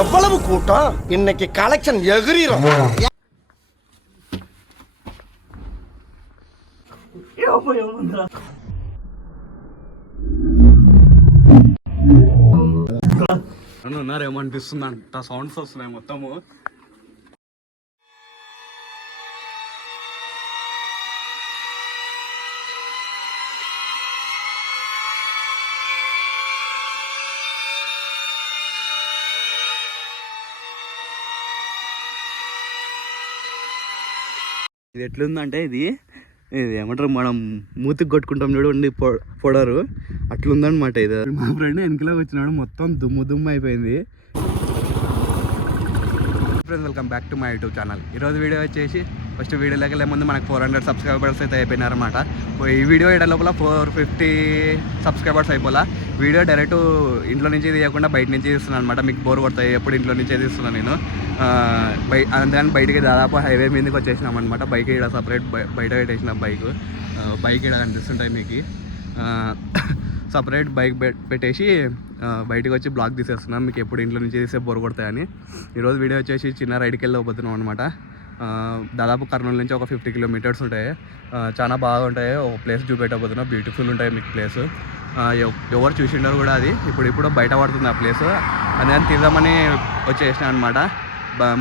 எவ்வளவு கூட்டம் இன்னைக்கு கலெக்ஷன் எகிரிரும். ఉన్నారేమనిపిస్తుంది అంట సౌండ్స్ వస్తున్నాయి మొత్తము. ఇది ఎట్లుందంటే ఇది ఏమంటారు మనం మూతికి కొట్టుకుంటాం చూడండి పొడరు అట్లుందనమాట. ఇది మా ఫ్రెండ్ వెనకలోకి వచ్చినాడు, మొత్తం దుమ్ము అయిపోయింది. Friends, welcome back to my YouTube channel. ఈరోజు వీడియో వచ్చేసి ఫస్ట్ వీడియోలోకి వెళ్ళే ముందు మనకు 400 సబ్స్క్రైబర్స్ అయితే అయిపోయినారన్నమాట. ఈ వీడియో వేయడం లోపల 450 సబ్స్క్రైబర్స్ అయిపోలా. వీడియో డైరెక్ట్ ఇంట్లో నుంచి తీయకుండా బయట నుంచి తీస్తున్నాను అనమాట. మీకు బోర్ కొడతాయి, ఎప్పుడు ఇంట్లో నుంచే తీస్తున్నాను నేను. అందుకని బయటికి దాదాపు హైవే మీదకి వచ్చేసినాం అనమాట. బైక్ ఇక్కడ సపరేట్ బయట పెట్టేసిన బైక్ ఇక్కడ కనిపిస్తుంటాయి మీకు. సపరేట్ బైక్ పెట్టేసి బయటకు వచ్చి బ్లాగ్ తీసేస్తున్నాం. మీకు ఎప్పుడు ఇంట్లో నుంచి తీసే బోర్ కొడతాయని. ఈరోజు వీడియో వచ్చేసి చిన్న రైడ్కి వెళ్ళిపోతున్నాం అనమాట. దాదాపు కర్నూలు నుంచి ఒక 50 కిలోమీటర్స్ ఉంటాయి. చాలా బాగుంటాయి. ఒక ప్లేస్ చూపెట్టబోతున్నాం, బ్యూటిఫుల్ ఉంటాయి మీకు ప్లేస్. ఎవరు చూసిండారు కూడా, అది ఇప్పుడు బయట పడుతుంది ఆ ప్లేస్. అందుకని తీద్దామని వచ్చేసిన అనమాట.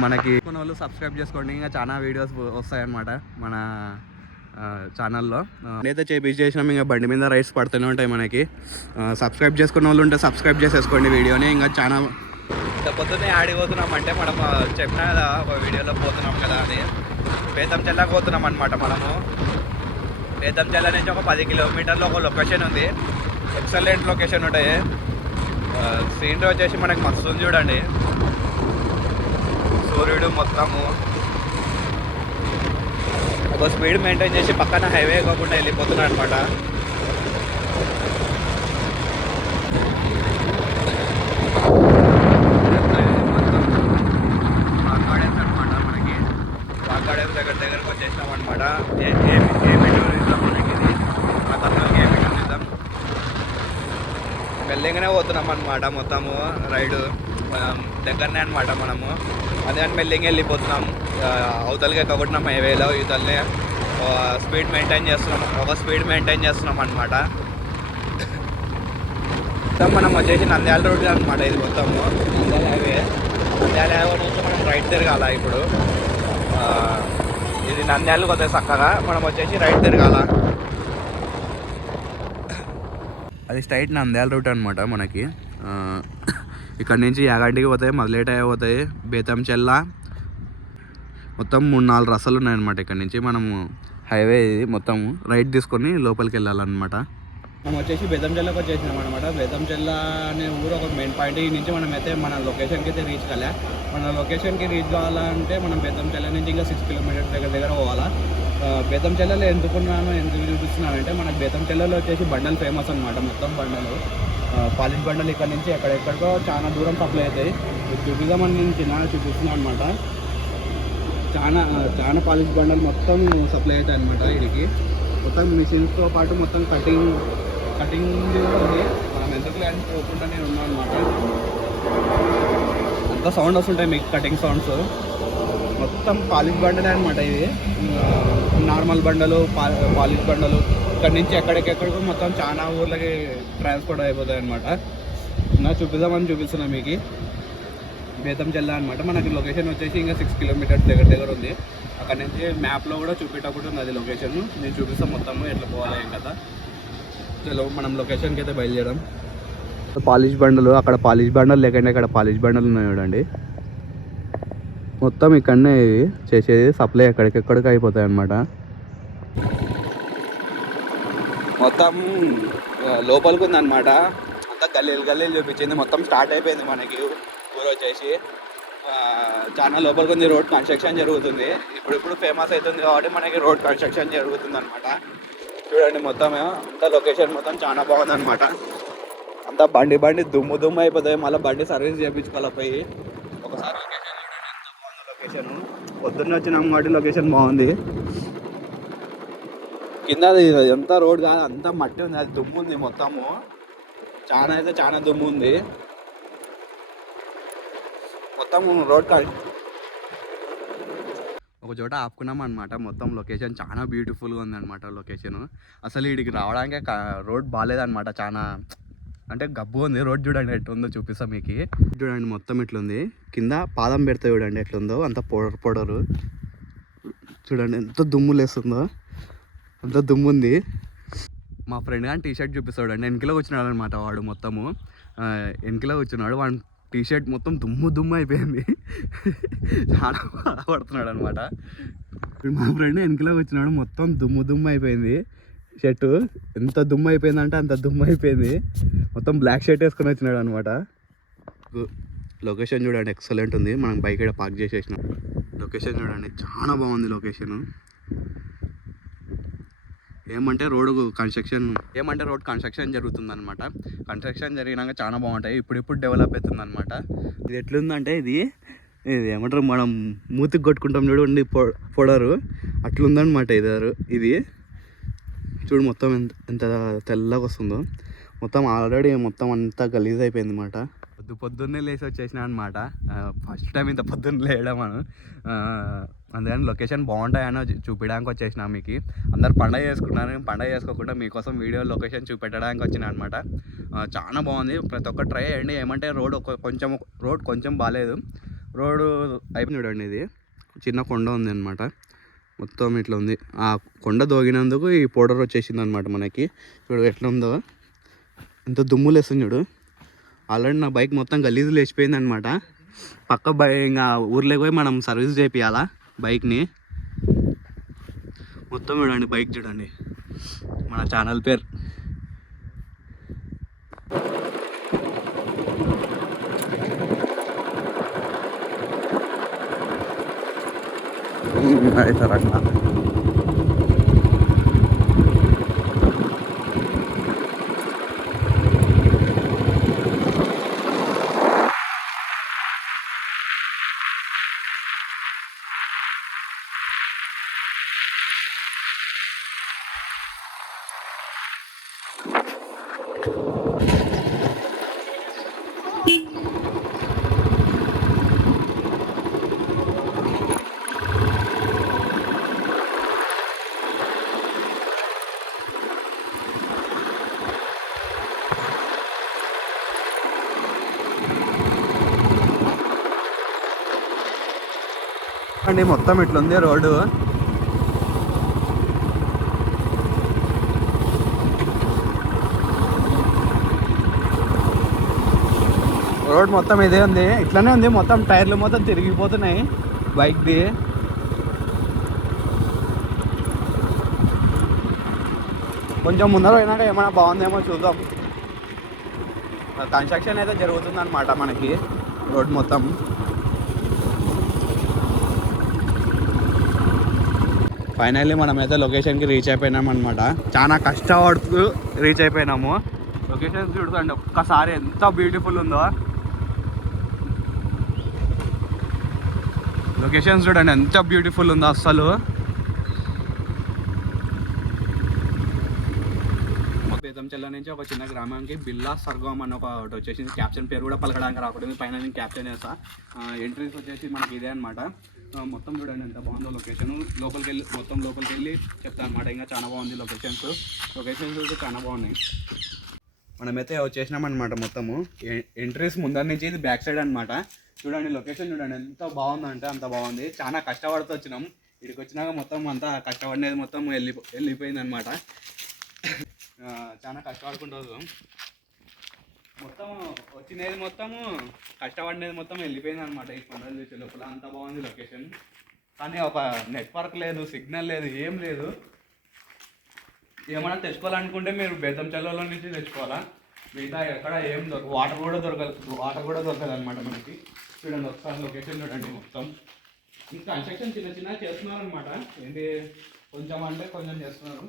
మనకి కొన్ని వాళ్ళు సబ్స్క్రైబ్ చేసుకోండి, ఇంకా చాలా వీడియోస్ వస్తాయన్నమాట మన ఛానల్లో. నేనైతే చేసినాం, ఇంకా బండి మీద రైడ్స్ పడుతూనే ఉంటాయి మనకి. సబ్స్క్రైబ్ చేసుకున్న వాళ్ళు ఉంటే సబ్స్క్రైబ్ చేసేసుకోండి వీడియోని. ఇంకా చాలా పొద్దున్నే ఆడిపోతున్నాం అంటే మనం చెప్పినా కదా ఒక వీడియోలో పోతున్నాం కదా అని. బేతంచెల్లాకి పోతున్నాం అనమాట మనము. బేతంచెల్ల నుంచి ఒక 10 కిలోమీటర్లో ఒక లొకేషన్ ఉంది. ఎక్సలెంట్ లొకేషన్ ఉంటాయి. సీనరీ వచ్చేసి మనకి మస్తు ఉంది చూడండి. సూర్యుడు మొత్తము ఒక స్పీడ్ మెయింటైన్ చేసి పక్కన హైవే కాకుండా వెళ్ళిపోతున్నాడు అనమాట. దగ్గరకు వచ్చేసినాం అనమాట. ఏమి టూరిజం మనకి ఇది, మా తమ్ముడికి ఏమి టూరిజం. మెల్లిగానే పోతున్నాం అనమాట. మొత్తము రైడు దగ్గరనే అనమాట మనము. అదే అని మెల్లిగా వెళ్ళిపోతున్నాం. అవతలకే కొట్టినాం హైవేలో, ఇవతలనే స్పీడ్ మెయింటైన్ చేస్తున్నాం అనమాట. మనం వచ్చేసి నంద్యాల రోడ్ అనమాట. ఇది మొత్తము నంద్యాల హైవే నుంచి మనం రైట్ తిరగాల. ఇప్పుడు ఇది నంద్యాలకు పోతే చక్కగా మనం వచ్చేసి రైట్ తిరగాల. అది స్ట్రైట్ నంద్యాల రూట్ అనమాట మనకి. ఇక్కడ నుంచి యాగంటికి పోతాయి, మొదలేట పోతాయి, బేతంచెల్ల, మొత్తం 3-4 రసాలు ఉన్నాయన్నమాట. ఇక్కడ నుంచి మనము హైవే ఇది మొత్తం రైట్ తీసుకొని లోపలికి వెళ్ళాలన్నమాట. మనం వచ్చేసి బేతంచెల్లకు వచ్చేసినాం అనమాట. బేతంచెల్ల అనే ఊరు ఒక మెయిన్ పాయింట్. ఈ నుంచి మనం అయితే మన లొకేషన్కి అయితే రీచ్ కాలే. మన లొకేషన్కి రీచ్ కావాలంటే మనం బేతంచెల్ల నుంచి ఇంకా 6 కిలోమీటర్స్ దగ్గర పోవాలా. బేతంచెల్లలో ఎందుకు చూపిస్తున్నానంటే మనకు బేతంచెల్లలో వచ్చేసి బండలు ఫేమస్ అనమాట. మొత్తం బండలు, పాలిష్ బండలు ఇక్కడ నుంచి ఎక్కడెక్కడికో చాలా దూరం సప్లై అవుతాయి. చూపిద్దామని నేను చూపిస్తున్నాను అనమాట. చాలా పాలిష్ బండలు మొత్తం సప్లై అవుతాయి అనమాట. వీడికి మొత్తం మిషన్స్తో పాటు మొత్తం కటింగ్ ఉంది. మనం ఎందుకు ల్యాండ్ పోకుండా నేను ఉన్నాను అనమాట. అంత సౌండ్ వస్తుంటాయి మీకు, కటింగ్ సౌండ్స్. మొత్తం పాలిష్ బండలే అనమాట. ఇది నార్మల్ బండలు, పాలిష్ బండలు ఇక్కడ నుంచి ఎక్కడికెక్కడికో మొత్తం చాలా ఊర్లకి ట్రాన్స్పోర్ట్ అయిపోతాయి అనమాట. చూపిద్దామని చూపిస్తున్నా మీకు. బేతంచెల్ల అనమాట. మనకి లొకేషన్ వచ్చేసి ఇంకా 6 కిలోమీటర్స్ దగ్గర ఉంది. అక్కడ నుంచి మ్యాప్లో కూడా చూపెట్టకుండా ఉంది అది లొకేషన్. నేను చూపిస్తాను మొత్తము ఎట్లా పోవాలి ఏం కదా. చలో మనం లొకేషన్కి అయితే బయలుదేరాం. పాలిష్ బండలు, అక్కడ పాలిష్ బండలు లేకంటే ఇక్కడ పాలిష్ బండలు ఉన్నాయి చూడండి. మొత్తం ఇక్కడనే చేసేది సప్లై ఎక్కడికెక్కడికి అయిపోతాయి అన్నమాట. మొత్తం లోపలికి ఉందన్నమాట. అంతా గల్లీలు చూపించింది. మొత్తం స్టార్ట్ అయిపోయింది మనకి ఊరు వచ్చేసి. చాలా లోపలికి ఉంది. రోడ్ కన్స్ట్రక్షన్ జరుగుతుంది. ఇప్పుడు ఫేమస్ అవుతుంది కాబట్టి మనకి రోడ్ కన్స్ట్రక్షన్ జరుగుతుంది అనమాట. చూడండి మొత్తం అంతా లొకేషన్ మొత్తం చాలా బాగుంది అనమాట. అంతా బండి దుమ్ము అయిపోతాయి. మళ్ళీ బండి సర్వీస్ చేయించుకోవాలి పోయి. ఒకసారి లొకేషన్ చూడండి ఎంత బాగుంది లొకేషన్. పొద్దున్న వచ్చినాం కాబట్టి లొకేషన్ బాగుంది. కింద ఎంత రోడ్ కాదు, అంతా మట్టి ఉంది, అది దుమ్ము ఉంది మొత్తము. చాలా అయితే చాలా దుమ్ము ఉంది. మొత్తం రోడ్ ఒక చోట ఆపుకున్నాం అనమాట. మొత్తం లొకేషన్ చాలా బ్యూటిఫుల్గా ఉందన్నమాట. లొకేషన్ అసలు వీడికి రావడానికి రోడ్ బాగాలేదన్నమాట. చాలా అంటే గబ్బు ఉంది రోడ్. చూడండి ఎట్లుందో చూపిస్తాం మీకు. చూడండి మొత్తం ఎట్లుంది. కింద పాదం పెడితే చూడండి ఎట్లుందో, అంత పొడరు. చూడండి ఎంత దుమ్ము లేస్తుందో, అంత దుమ్ము ఉంది. మా ఫ్రెండ్ కానీ టీ షర్ట్ చూపిస్తాడు అండి. వెనకలో వచ్చినాడు అనమాట వాడు. మొత్తము వెనకలో వచ్చినాడు. వాడు టీ షర్ట్ మొత్తం దుమ్ము అయిపోయింది. చాలా బాధపడుతున్నాడు అనమాట. మా ఫ్రెండ్ వెనకలో వచ్చినాడు. మొత్తం దుమ్ము అయిపోయింది. షర్టు ఎంత దుమ్ము అయిపోయిందంటే అంత దుమ్ము అయిపోయింది. మొత్తం బ్లాక్ షర్ట్ వేసుకొని వచ్చినాడు అనమాట. లొకేషన్ చూడండి ఎక్సలెంట్ ఉంది. మనం బైక్ ఇక్కడ పార్క్ చేసేసినాం. లొకేషన్ చూడండి చాలా బాగుంది లొకేషను. ఏమంటే రోడ్ కన్స్ట్రక్షన్ జరుగుతుంది అనమాట. కన్స్ట్రక్షన్ జరిగినాక చాలా బాగుంటాయి. ఇప్పుడు డెవలప్ అవుతుంది అనమాట. ఇది ఎట్లుందంటే ఇది ఏమంటారు, మనం మూతికి కొట్టుకుంటాం చూడండి పొడరు, అట్లుందనమాట. ఇది చూడు మొత్తం ఎంత తెల్లగా వస్తుందో. మొత్తం ఆల్రెడీ మొత్తం అంతా గలీజ్ అయిపోయింది అనమాట. పొద్దున్నే లేచి వచ్చేసిన అనమాట. ఫస్ట్ టైం ఇంత పొద్దున్న లేయడం అందుకని లొకేషన్ బాగుంటాయని చూపించడానికి వచ్చేసిన మీకు. అందరు పండగ చేసుకున్నారు. పండగ చేసుకోకుండా మీకోసం వీడియో లొకేషన్ చూపెట్టడానికి వచ్చిన అనమాట. చాలా బాగుంది. ప్రతి ఒక్క ట్రై చేయండి. ఏమంటే రోడ్ కొంచెం బాగాలేదు. రోడ్డు అయిపోయింది చూడండి. ఇది చిన్న కొండ ఉంది అనమాట. మొత్తం ఇట్లా ఉంది. ఆ కొండ దోగినందుకు ఈ పౌడర్ వచ్చేసింది అనమాట మనకి. చూడు ఎట్లా ఉందో, ఎంత దుమ్ము లేస్తుంది చూడు. ఆల్రెడీ నా బైక్ మొత్తం గలీజు లేచిపోయింది అనమాట. పక్క ఇంకా ఊర్లోకి పోయి మనం సర్వీస్ చేపియాలా బైక్ని. మొత్తం చూడండి బైక్ చూడండి. మన ఛానల్ పేరు అవుతారట్లా. అండి మొత్తం ఇట్లుంది రోడ్డు. రోడ్ మొత్తం ఇదే ఉంది, ఇట్లానే ఉంది. మొత్తం టైర్లు మొత్తం తిరిగిపోతున్నాయి బైక్ది. కొంచెం ముందర పోయినాక ఏమైనా బాగుందేమో చూద్దాం. కన్స్ట్రక్షన్ అయితే జరుగుతుంది అనమాట మనకి రోడ్ మొత్తం. ఫైనల్లీ మనమైతే లొకేషన్కి రీచ్ అయిపోయినాం అనమాట. చాలా కష్టపడుతూ రీచ్ అయిపోయినాము. లొకేషన్ చూడండి ఒక్కసారి ఎంత బ్యూటిఫుల్ ఉందో. లొకేషన్స్ చూడండి ఎంత బ్యూటిఫుల్ ఉందో అస్సలు. బేతంచెల్ల నుంచి ఒక చిన్న గ్రామానికి బిల్లా సర్గం అని ఒకటి వచ్చేసింది. క్యాప్షన్ పేరు కూడా పలకడానికి రాకూడదు, పైన నేను క్యాప్షన్ వేస్తా. ఎంట్రీస్ వచ్చేసి మనకి ఇదే అనమాట. మొత్తం చూడండి ఎంత బాగుందో లొకేషన్. మొత్తం లోపలికి వెళ్ళి చెప్తాను అనమాట. ఇంకా చాలా బాగుంది లొకేషన్స్ చాలా బాగున్నాయి. మనమైతే వచ్చేసినామన్నమాట. మొత్తము ఎంట్రీస్ ముందర నుంచి ఇది బ్యాక్ సైడ్ అనమాట. చూడండి లొకేషన్ చూడండి ఎంత బాగుందంటే అంత బాగుంది. చాలా కష్టపడుతూ వచ్చినాం. ఇక్కడికి వచ్చినాక మొత్తం అంతా కష్టపడినది మొత్తం వెళ్ళిపోయింది అనమాట. చాలా కష్టపడుకుంటారు. మొత్తం వచ్చినది మొత్తము కష్టపడినది మొత్తం వెళ్ళిపోయింది అనమాట. ఈ కొండలు చూసే లోపల అంత బాగుంది లొకేషన్. కానీ ఒక నెట్వర్క్ లేదు, సిగ్నల్ లేదు, ఏం లేదు. ఏమైనా తెచ్చుకోవాలనుకుంటే మీరు బేతంచెర్లలో నుంచి తెచ్చుకోవాలా. మిగతా ఎక్కడ ఏం వాటర్ కూడా దొరకదు అనమాట మనకి. చూడండి ఒకసారి లొకేషన్ చూడండి. మొత్తం ఇంకా కన్స్ట్రక్షన్ చిన్న చేస్తున్నారు అనమాట. ఏంటి కొంచెం అంటే కొంచెం చేస్తున్నారు.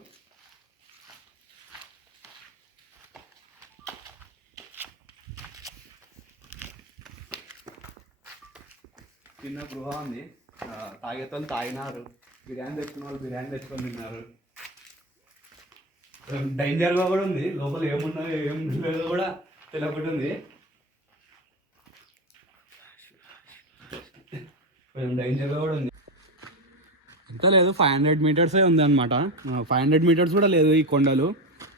చిన్న గృహ ఉంది. తాగేతోళ్ళు తాగినారు, బిర్యానీ తెచ్చుకున్న వాళ్ళు బిర్యానీ తెచ్చుకొని తిన్నారు. డేంజర్గా కూడా ఉంది. లోపల ఏమున్నాయో ఏం లేదో కూడా తెల్లబుట్టి ఉంది, కొంచెం డేంజర్గా కూడా ఉంది. ఎంత లేదు 500 మీటర్సే ఉంది అనమాట. 500 మీటర్స్ కూడా లేదు, ఈ కొండలు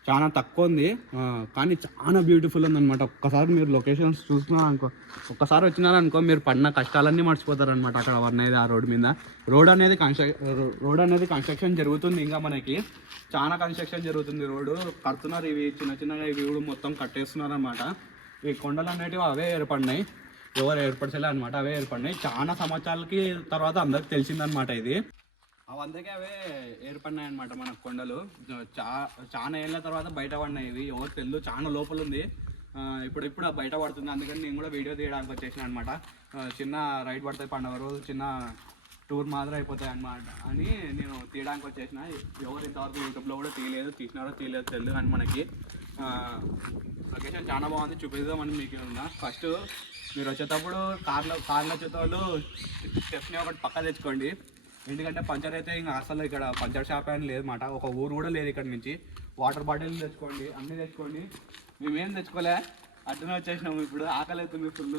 చాలా తక్కువ ఉంది. కానీ చాలా బ్యూటిఫుల్ ఉందన్నమాట. ఒక్కసారి మీరు లొకేషన్స్ చూసినా అనుకో, ఒక్కసారి వచ్చినారనుకో మీరు పడిన కష్టాలన్నీ మర్చిపోతారనమాట. అక్కడ అనేది ఆ రోడ్ మీద రోడ్ అనేది కన్స్ట్రక్షన్ జరుగుతుంది. ఇంకా మనకి చాలా కన్స్ట్రక్షన్ జరుగుతుంది. రోడ్డు కడుతున్నారు, ఇవి చిన్న చిన్నగా ఇవి కూడా మొత్తం కట్టేస్తున్నారు అనమాట. ఈ కొండలు అనేటివి అవే ఏర్పడినాయి, ఎవరు ఏర్పరచలే అనమాట, అవే ఏర్పడినాయి. చాలా సంవత్సరాలకి తర్వాత అందరికి తెలిసిందనమాట ఇది. అందుకే అవే ఏర్పడినాయి అనమాట మన కొండలు. చాలా ఏళ్ళ తర్వాత బయట పడినాయి ఇవి, ఎవరు తెలు చాలా లోపల ఉంది. ఇప్పుడు బయట పడుతుంది. అందుకని నేను కూడా వీడియో తీయడానికి వచ్చేసిన అనమాట. చిన్న రైడ్ పడతాయి పండుగ రోజు, చిన్న టూర్ మాదిరి అయిపోతాయి అన్నమాట అని నేను తీయడానికి వచ్చేసిన. ఎవరు ఇంతవరకు యూట్యూబ్లో కూడా తీసినారో తెలియదు కానీ మనకి లొకేషన్ చాలా బాగుంది, చూపిద్దామని మీకు ఉన్నా. ఫస్ట్ మీరు వచ్చేటప్పుడు కార్లో వచ్చేటప్పుడు స్టెప్ని ఒకటి పక్క తెచ్చుకోండి. ఎందుకంటే పంచర్ అయితే ఇంకా అసలు ఇక్కడ పంచర్ షాప్ అని లేదన్నమాట, ఒక ఊరు కూడా లేదు ఇక్కడ నుంచి. వాటర్ బాటిల్ తెచ్చుకోండి, అన్నీ తెచ్చుకోండి. మేమేం తెచ్చుకోలే, అడ్డునే వచ్చేసినాము. ఇప్పుడు ఆకలి అవుతుంది ఫుల్.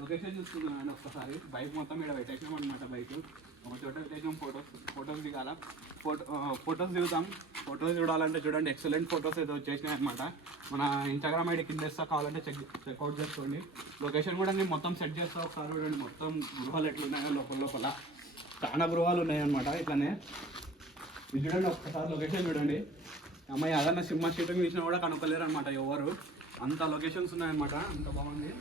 లొకేషన్ చూసుకున్నాను ఒక్కసారి. బైక్ మొత్తం ఇక్కడ పెట్టేసినాం అనమాట. బైక్ ఒక చోట పెట్టేసినాం. ఫొటోస్ దిగాల, ఫొటోస్ దిగుతాం. ఫొటోస్ చూడాలంటే చూడండి, ఎక్సలెంట్ ఫొటోస్ అయితే వచ్చేసినాయి అనమాట. మన ఇన్స్టాగ్రామ్ ఐడి కింద ఇస్తా, కావాలంటే చెక్అవుట్ చేసుకోండి. లొకేషన్ కూడా నేను మొత్తం సెట్ చేస్తా. ఒకసారి చూడండి మొత్తం గృహాలు ఎట్లున్నాయో లోపల చాలా గృహాలు ఉన్నాయన్నమాట. ఇట్లానే ఇది చూడండి, ఒక్కసారి లొకేషన్ చూడండి. అమ్మాయి అదన్నా సినిమా షూటింగ్ తీసినా కూడా కనుక్కోలేరు అనమాట ఎవరు, అంత లొకేషన్స్ ఉన్నాయన్నమాట. అంత బాగుంది.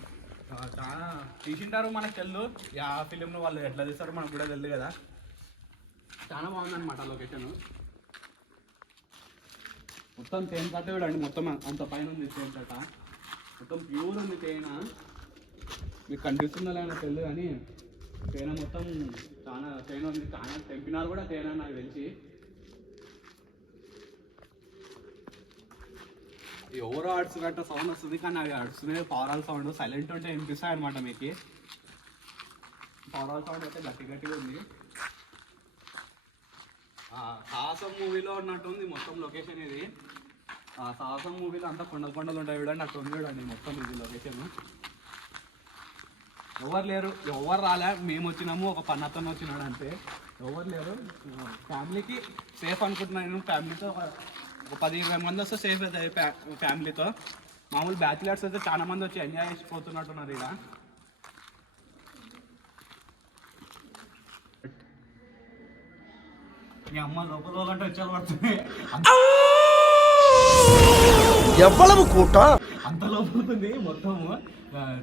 చాలా తీసింటారు మనకు తెలు, ఆ ఫిలింలో వాళ్ళు ఎట్లా తీస్తారో మనకు కూడా తెలియదు కదా. చాలా బాగుందన్నమాట లొకేషన్. మొత్తం తేనె తట్ట చూడండి, మొత్తం అంత పైన ఉంది తేనె తట్ట, మొత్తం ప్యూర్ ఉంది తేనె. మీకు కనిపిస్తుందా లేదో తెలియదు కానీ తేనె మొత్తం చాలా తేనె ఉంది. చాలా తెంపినారు కూడా తేనె నాకు తెలిసి. ఎవరో ఆడుతున్నట్టు సౌండ్ వస్తుంది కానీ అవి ఆడుస్తున్నాయి పవరాల సౌండ్. సైలెంట్ ఉంటే వినిపిస్తాయి అనమాట మీకు. పవరాల సౌండ్ అయితే గట్టిగా ఉంది. సాహసం మూవీలో ఉన్నట్టు ఉంది మొత్తం లొకేషన్ ఇది. సాహసం మూవీలో అంతా కొండలు ఉంటాయి చూడండి, అట్లా ఉంది చూడండి మొత్తం ఇది లొకేషన్. ఎవరు లేరు, ఎవరు రాలే, మేము వచ్చినాము, ఒక పన్నతను వచ్చినాడు అంతే, ఎవరు లేరు. ఫ్యామిలీకి సేఫ్ అనుకుంటున్నాను నేను. ఫ్యామిలీతో ఒక 10-20 మంది వస్తే సేఫ్ అవుతాయి ఫ్యామిలీతో. మామూలు బ్యాచిలర్స్ అయితే చాలా మంది వచ్చి ఎంజాయ్ చేసిపోతున్నట్టున్నారు ఇక్కడ. మీ అమ్మ లోపల అంటే వచ్చే పడుతుంది, ఎవ్వలము కూట అంత లోపలికి మొత్తము.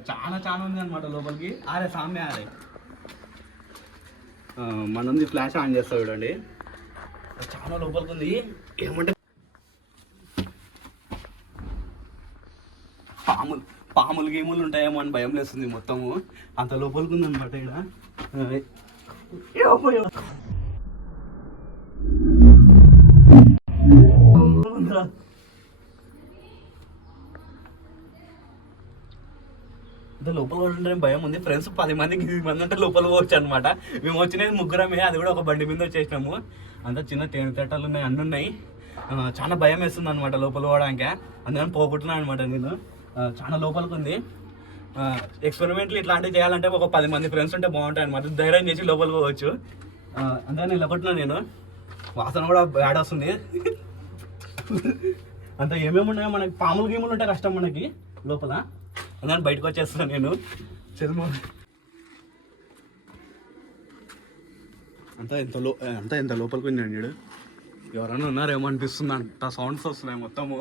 చాలా ఉంది అనమాట లోపలికి. ఆరే సామ్య ఆరే మనది ఫ్లాష్ ఆన్ చేస్తా చూడండి, చాలా లోపలికి ఉంది. ఏమంటే పాములు గేములు ఉంటాయేమో అని భయం లేస్తుంది మొత్తము, అంత లోపలికి ఉంది అనమాట ఇక్కడ. లోపల ఉంటే భయం ఉంది. ఫ్రెండ్స్ 10 మంది 20 మంది అంటే లోపల పోవచ్చు అనమాట. మేము వచ్చినది ముగ్గురమే, అది కూడా ఒక బండి మీద వచ్చేసినాము. అంతా చిన్న తేనె తేటలు ఉన్నాయి, అన్నీ ఉన్నాయి. చాలా భయం వేస్తుంది అనమాట లోపల పోవడానికి, అందుకని పోగొట్టున్నాను అనమాట నేను. చాలా లోపలికి ఉంది. ఎక్స్పెరిమెంట్లు ఇట్లాంటివి చేయాలంటే ఒక 10 మంది ఫ్రెండ్స్ ఉంటే బాగుంటాయి అనమాట. ధైర్యం చేసి లోపలికి పోవచ్చు. అందుకని నేను నిలబడుతున్నాను నేను. వాసన కూడా బ్యాడ్ వస్తుంది. అంత ఏమేమి ఉన్నాయో మనకి, పాములు గేములు ఉంటే కష్టం మనకి లోపల, అందుకని బయటకు వచ్చేస్తున్నాను నేను. చదువు అంతా ఎంత లోపలికి ఉన్నాడు చూడు. ఎవరైనా ఉన్నారేమో అనిపిస్తుంది, అంత సౌండ్స్ వస్తున్నాయి మొత్తము.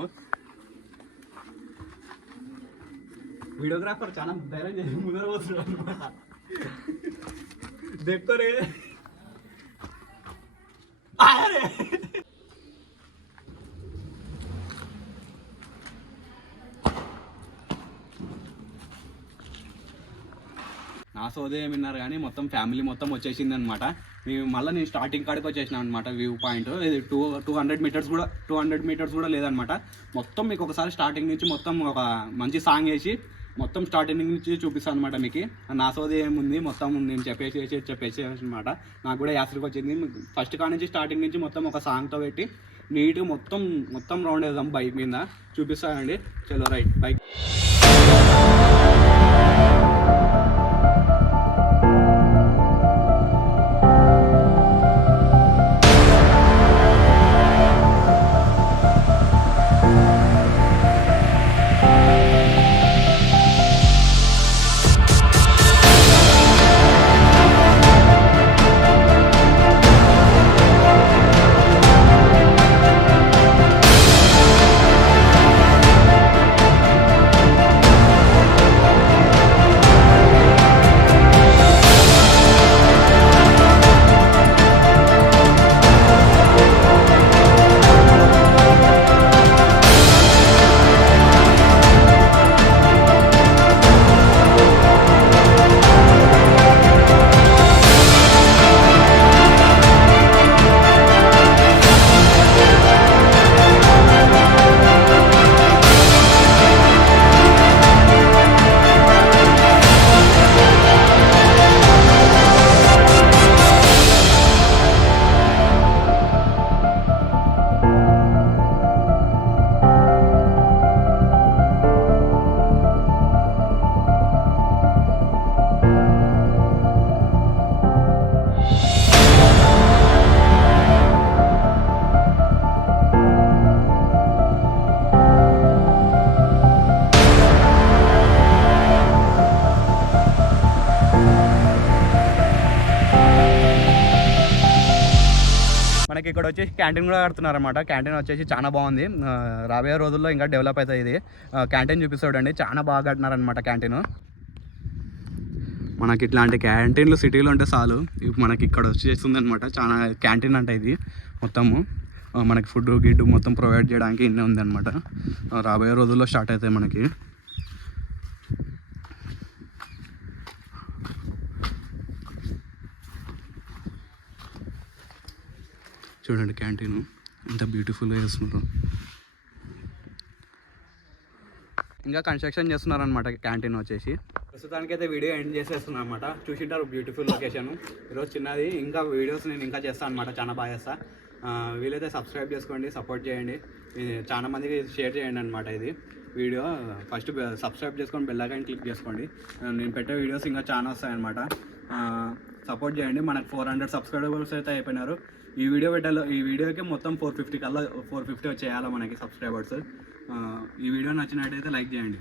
వీడియోగ్రాఫర్ చాలా ధైర్యం చేసి ముందర పోతున్నాడు అనమాట. దెక్కరే నా సోదే ఏమిన్నారు కానీ మొత్తం ఫ్యామిలీ మొత్తం వచ్చేసింది అనమాట. మేము మళ్ళీ నేను స్టార్టింగ్ కాడికి వచ్చేసినా అనమాట. వ్యూ పాయింట్ ఇది 200 మీటర్స్ కూడా లేదనమాట. మొత్తం మీకు ఒకసారి స్టార్టింగ్ నుంచి మొత్తం ఒక మంచి సాంగ్ వేసి మొత్తం స్టార్టింగ్ నుంచి చూపిస్తాను అనమాట మీకు. నా సోది ఏముంది మొత్తం నేను చెప్పేసి అనమాట. నాకు కూడా యాసరికి వచ్చింది. ఫస్ట్ కాడ నుంచి స్టార్టింగ్ నుంచి మొత్తం ఒక సాంగ్తో పెట్టి నీట్గా మొత్తం రౌండ్ వేద్దాం బైక్ మీద, చూపిస్తానండి. చలో రైట్ బైక్. మనకి ఇక్కడ వచ్చేసి క్యాంటీన్ కూడా కడుతున్నారన్నమాట. క్యాంటీన్ వచ్చేసి చాలా బాగుంది. రాబోయే రోజుల్లో ఇంకా డెవలప్ అవుతుంది ఇది. క్యాంటీన్ చూపిస్తాడండి, చాలా బాగా కట్టినారనమాట క్యాంటీన్. మనకి ఇట్లాంటి క్యాంటీన్లు సిటీలో ఉంటే చాలు. మనకి ఇక్కడ వచ్చేస్తుంది అనమాట. చాలా క్యాంటీన్ అంటే ఇది మొత్తము మనకి ఫుడ్ గిడ్డు మొత్తం ప్రొవైడ్ చేయడానికి ఇన్నే ఉందన్నమాట. రాబోయే రోజుల్లో స్టార్ట్ అవుతాయి మనకి. చూడండి క్యాంటీన్ ఎంత బ్యూటిఫుల్గా చేస్తున్నారు. ఇంకా కన్స్ట్రక్షన్ చేస్తున్నారు అనమాట క్యాంటీన్ వచ్చేసి. ప్రస్తుతానికి అయితే వీడియో ఎండ్ చేసేస్తున్నాను అనమాట. చూసింటారు బ్యూటిఫుల్ లొకేషన్. ఈరోజు చిన్నది, ఇంకా వీడియోస్ నేను ఇంకా చేస్తాను అనమాట, చాలా బాగా చేస్తా. వీలైతే సబ్స్క్రైబ్ చేసుకోండి, సపోర్ట్ చేయండి, చాలా మందికి షేర్ చేయండి అనమాట. ఇది వీడియో ఫస్ట్ సబ్స్క్రైబ్ చేసుకొని బెల్ ఐకాన్ క్లిక్ చేసుకోండి. నేను పెట్టే వీడియోస్ ఇంకా చాలా వస్తాయన్నమాట. సపోర్ట్ చేయండి. మనకు 400 సబ్స్క్రైబర్స్ అయితే అయిపోయినారు. ఈ వీడియోకి మొత్తం 450 వచ్చేయాలి మనకి సబ్స్క్రైబర్స్. ఈ వీడియో నచ్చినట్టయితే లైక్ చేయండి.